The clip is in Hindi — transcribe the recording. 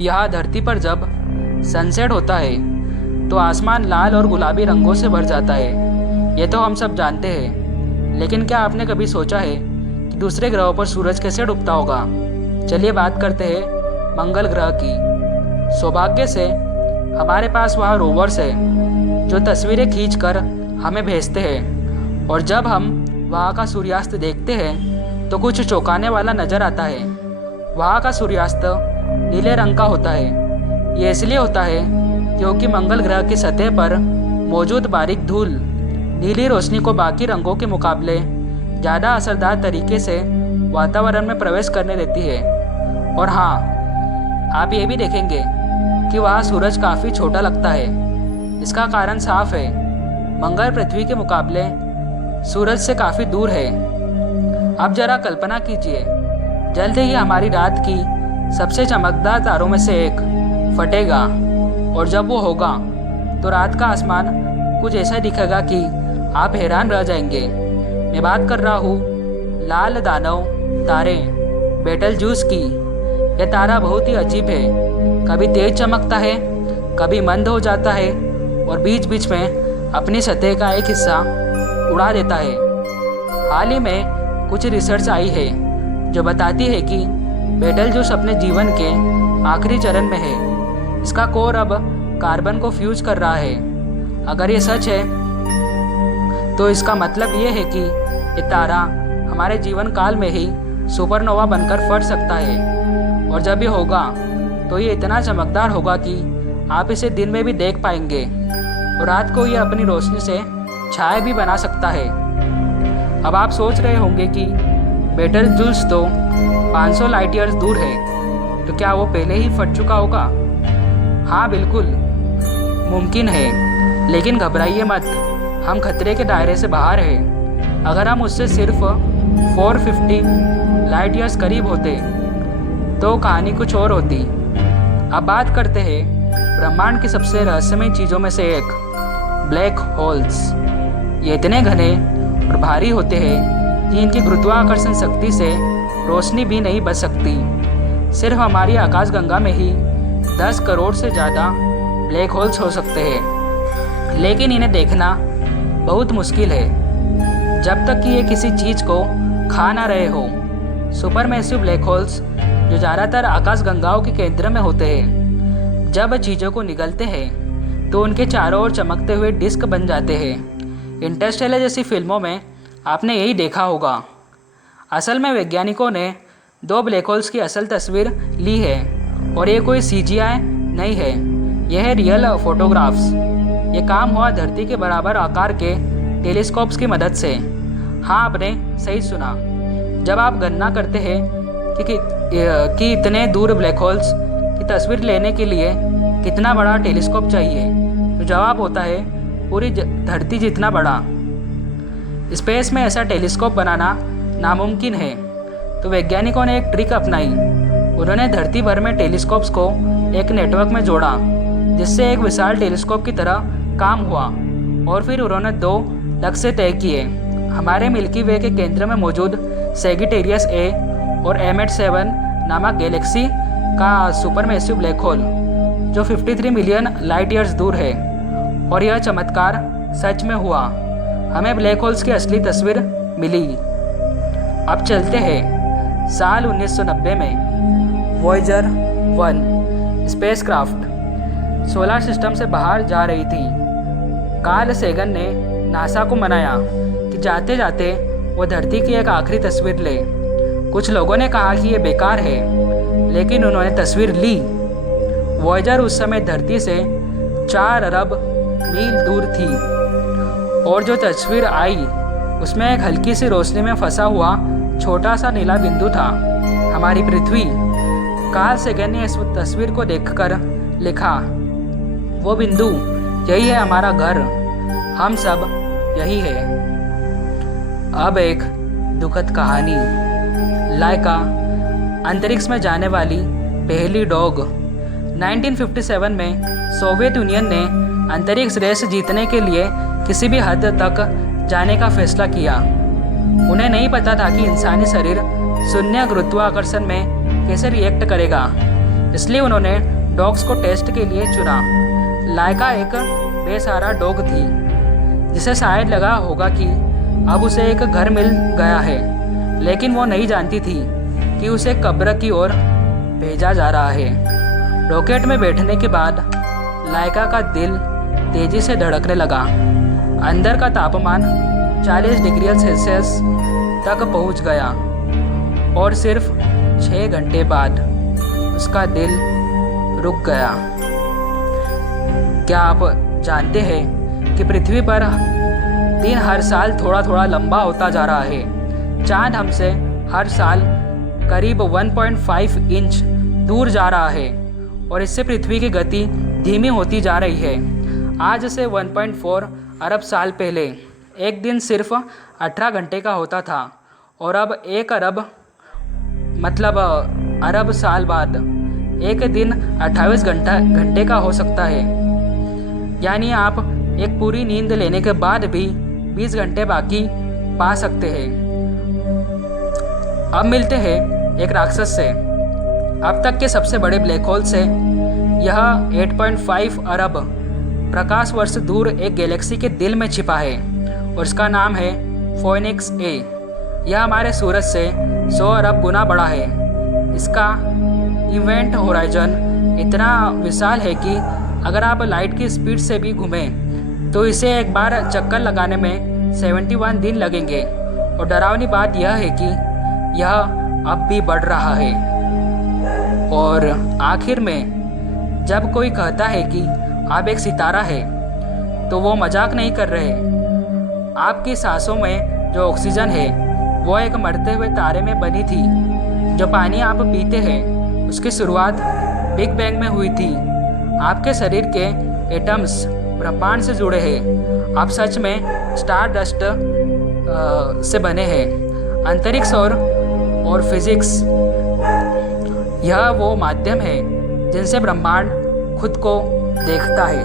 यहाँ धरती पर जब सनसेट होता है तो आसमान लाल और गुलाबी रंगों से भर जाता है। ये तो हम सब जानते हैं, लेकिन क्या आपने कभी सोचा है कि दूसरे ग्रहों पर सूरज कैसे डूबता होगा? चलिए बात करते हैं मंगल ग्रह की। सौभाग्य से हमारे पास वहाँ रोवर्स है जो तस्वीरें खींचकर हमें भेजते हैं, और जब हम वहाँ का सूर्यास्त देखते हैं तो कुछ चौंकाने वाला नज़र आता है। वहाँ का सूर्यास्त नीले रंग का होता है। ये इसलिए होता है क्योंकि मंगल ग्रह की सतह पर मौजूद बारीक धूल नीली रोशनी को बाकी रंगों के मुकाबले ज़्यादा असरदार तरीके से वातावरण में प्रवेश करने देती है। और हाँ, आप ये भी देखेंगे कि वहाँ सूरज काफ़ी छोटा लगता है। इसका कारण साफ है, मंगल पृथ्वी के मुकाबले सूरज से काफ़ी दूर है। अब जरा कल्पना कीजिए, जल्द ही हमारी रात की सबसे चमकदार तारों में से एक फटेगा, और जब वो होगा तो रात का आसमान कुछ ऐसा दिखेगा कि आप हैरान रह जाएंगे। मैं बात कर रहा हूँ लाल दानव तारे बेटलजूस की। यह तारा बहुत ही अजीब है, कभी तेज चमकता है, कभी मंद हो जाता है, और बीच बीच में अपनी सतह का एक हिस्सा उड़ा देता है। हाल ही में कुछ रिसर्च आई है जो बताती है कि बेटलजूस अपने जीवन के आखिरी चरण में है। इसका कोर अब कार्बन को फ्यूज कर रहा है। अगर ये सच है तो इसका मतलब ये है कि ये तारा हमारे जीवन काल में ही सुपरनोवा बनकर फट सकता है, और जब ये होगा तो ये इतना चमकदार होगा कि आप इसे दिन में भी देख पाएंगे, और रात को ये अपनी रोशनी से छाया भी बना सकता है। अब आप सोच रहे होंगे कि बेटलजूस तो 500 लाइट ईयर्स दूर है, तो क्या वो पहले ही फट चुका होगा? हाँ, बिल्कुल मुमकिन है, लेकिन घबराइए मत, हम खतरे के दायरे से बाहर हैं। अगर हम उससे सिर्फ 450 लाइट ईयर्स करीब होते तो कहानी कुछ और होती। अब बात करते हैं ब्रह्मांड की सबसे रहस्यमय चीज़ों में से एक, ब्लैक होल्स। ये इतने घने और भारी होते हैं कि इनकी गुरुत्वाकर्षण शक्ति से रोशनी भी नहीं बच सकती। सिर्फ हमारी आकाशगंगा में ही 10 करोड़ से ज़्यादा ब्लैक होल्स हो सकते हैं, लेकिन इन्हें देखना बहुत मुश्किल है जब तक कि ये किसी चीज़ को खा ना रहे हो। सुपरमैसिव ब्लैक होल्स जो ज़्यादातर आकाशगंगाओं के केंद्र में होते हैं, जब चीज़ों को निगलते हैं तो उनके चारों ओर चमकते हुए डिस्क बन जाते हैं। इंटरस्टेलर जैसी फिल्मों में आपने यही देखा होगा। असल में वैज्ञानिकों ने 2 ब्लैक होल्स की असल तस्वीर ली है, और ये कोई CGI नहीं है, यह है रियल फोटोग्राफ्स। ये काम हुआ धरती के बराबर आकार के टेलीस्कोप्स की मदद से। हाँ, आपने सही सुना। जब आप गणना करते हैं कि इतने दूर ब्लैक होल्स की तस्वीर लेने के लिए कितना बड़ा टेलीस्कोप चाहिए, तो जवाब होता है पूरी धरती जितना बड़ा। स्पेस में ऐसा टेलीस्कोप बनाना नामुमकिन है, तो वैज्ञानिकों ने एक ट्रिक अपनाई। उन्होंने धरती भर में टेलीस्कोप्स को एक नेटवर्क में जोड़ा, जिससे एक विशाल टेलीस्कोप की तरह काम हुआ। और फिर उन्होंने 2 लक्ष्य तय किए, हमारे मिल्की वे के केंद्र में मौजूद सेजिटेरियस A और M87 नामक गैलेक्सी का सुपरमैसिव ब्लैक होल जो 53 मिलियन लाइट ईयर्स दूर है। और यह चमत्कार सच में हुआ, हमें ब्लैक होल्स की असली तस्वीर मिली। अब चलते हैं साल 1990 में। वॉयेजर 1 स्पेसक्राफ्ट सोलर सिस्टम से बाहर जा रही थी। कार्ल सेगन ने नासा को मनाया कि जाते जाते वो धरती की एक आखिरी तस्वीर ले। कुछ लोगों ने कहा कि ये बेकार है, लेकिन उन्होंने तस्वीर ली। वॉयेजर उस समय धरती से 4 अरब मील दूर थी, और जो तस्वीर आई उसमें एक हल्की सी रोशनी में फंसा हुआ छोटा सा नीला बिंदु था, हमारी पृथ्वी। कार्ल सेगन ने इस तस्वीर को देखकर लिखा, वो बिंदु यही है हमारा घर, हम सब यही है। अब एक दुखद कहानी। लाइका, अंतरिक्ष में जाने वाली पहली डॉग। 1957 में सोवियत यूनियन ने अंतरिक्ष रेस जीतने के लिए किसी भी हद तक जाने का फैसला किया। उन्हें नहीं पता था कि इंसानी शरीर शून्य गुरुत्वाकर्षण में कैसे रिएक्ट करेगा। इसलिए उन्होंने डॉग्स को टेस्ट के लिए चुना। लाइका एक बेसहारा डॉग थी जिसे शायद लगा होगा कि अब उसे एक घर मिल गया है, लेकिन वो नहीं जानती थी कि उसे कब्र की ओर भेजा जा रहा है। रॉकेट में बैठने के बाद लाइका का दिल तेजी से धड़कने लगा। अंदर का तापमान 40 डिग्री सेल्सियस तक पहुंच गया और सिर्फ 6 घंटे बाद उसका दिल रुक गया। क्या आप जानते हैं कि पृथ्वी पर दिन हर साल थोड़ा थोड़ा लंबा होता जा रहा है? चांद हमसे हर साल करीब 1.5 इंच दूर जा रहा है और इससे पृथ्वी की गति धीमी होती जा रही है। आज से 1.4 अरब साल पहले एक दिन सिर्फ 18 घंटे का होता था और अब 1 अरब मतलब अरब साल बाद एक दिन 28 घंटे का हो सकता है। यानी आप एक पूरी नींद लेने के बाद भी 20 घंटे बाकी पा सकते हैं। अब मिलते हैं एक राक्षस से। अब तक के सबसे बड़े ब्लैक होल से यह 8.5 अरब प्रकाश वर्ष दूर एक गैलेक्सी के दिल में छिपा है और इसका नाम है फोनिक्स ए। यह हमारे सूरज से 100 अरब गुना बड़ा है। इसका इवेंट होराइजन इतना विशाल है कि अगर आप लाइट की स्पीड से भी घूमें तो इसे एक बार चक्कर लगाने में 71 दिन लगेंगे। और डरावनी बात यह है कि यह अब भी बढ़ रहा है। और आखिर में जब कोई कहता है कि आप एक सितारा है तो वो मजाक नहीं कर रहे। आपकी सांसों में जो ऑक्सीजन है वो एक मरते हुए तारे में बनी थी। जो पानी आप पीते हैं उसकी शुरुआत बिग बैंग में हुई थी। आपके शरीर के एटम्स ब्रह्मांड से जुड़े हैं। आप सच में स्टार डस्ट से बने हैं। अंतरिक्ष और फिजिक्स यह वो माध्यम है जिनसे ब्रह्मांड खुद को देखता है।